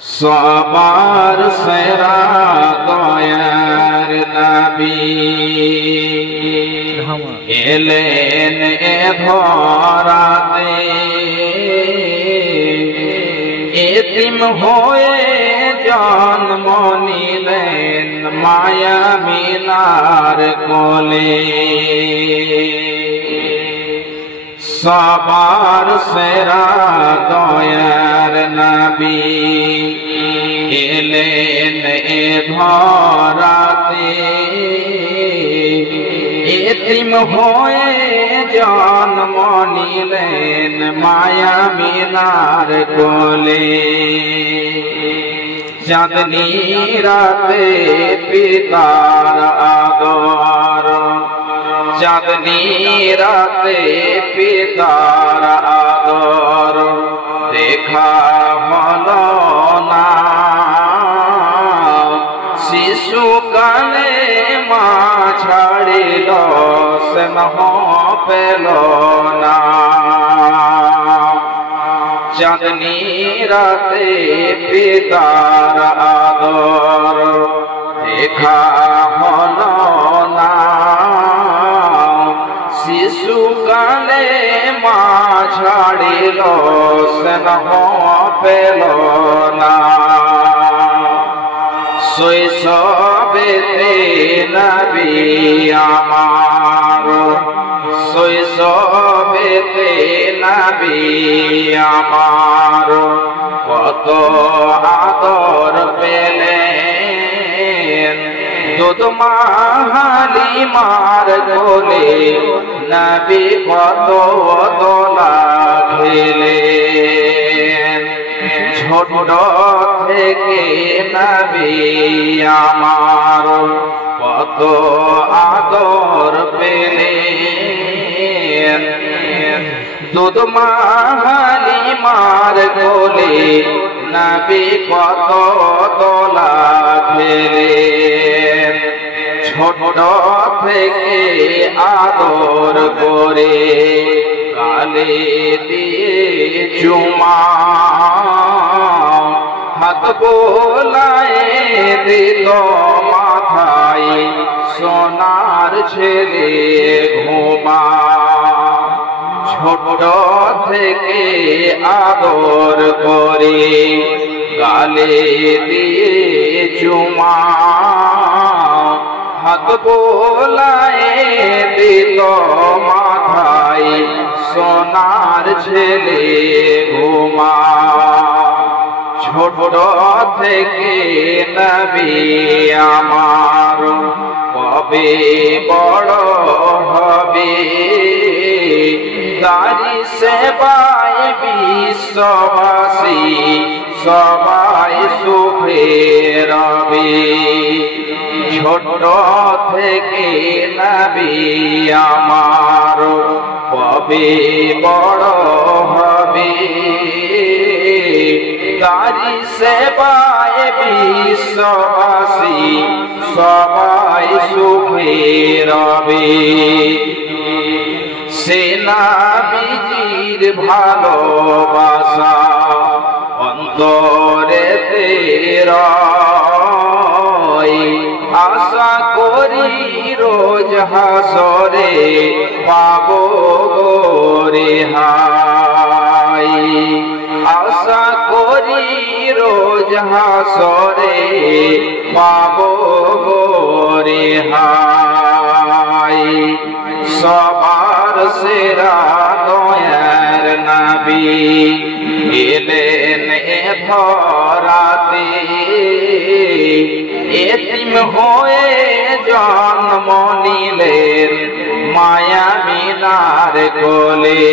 সবার সেরা দয়ার নবী এলেন এ ধরাতে, এতিম হয়ে জন্ম নিলেন মায়া মিনার কোলে। সবার সেরা দয়ার নবী এলেন এ ধরাতে, এতিম হয়ে জন্ম নিলেন মায়া মিনার কোলে। চাঁদনী রাতে পিতার আদর, চাঁদনী রাতে পিতার আদর দেখা হলো না, শিশুকালে মা ছাড়িল স্নেহ পেল না। চাঁদনী রাতে পিতার আদর দেখা হলো না, শিশুকালে মা ছাড়িল স্নেহ পেল না। শৈশবেতে নবী আমার, শৈশবেতে নবী আমার কত আদর পেলেন, দুধ মা হালিমার কোলে নবী কত দোলা খেলেন। ছোট থেকে নবী আমার কত আদর পেলেন, দুধ মা হালিমার কোলে নবী কত দোলা খেলেন। ছোট থেকে আদর করে গালে দিয়ে চুমা, হাত বোলায় দিল মাথায় সোনার ছেলে ঘুমা। ছোট থেকে আদর করে গালে দিয়ে চুমা, হাত বোলায় দিল মাথায় সোনার ছেলে ঘুমা। ছোট থেকে নবী আমার কবে বড় হবে, তারি সেবায় বিশ্ববাসী সবাই সুখে রবে। ছোট থেকে নবী আমার কবে বড় হবে, তারি সেবায় বিশ্ববাসী সবাই সুখে রবে। সে নবীজির ভালোবাসা অন্তরেতে রয়, আশা করি রোজ হাসরে পাবো রেহাই। আশা করি রোজ হাসরে পাবো রেহাই। সবার সেরা দয়ার নবী এলেন এ ধরাতে, এতিম হয়ে জন্ম নিলেন মায়া মিনার কোলে।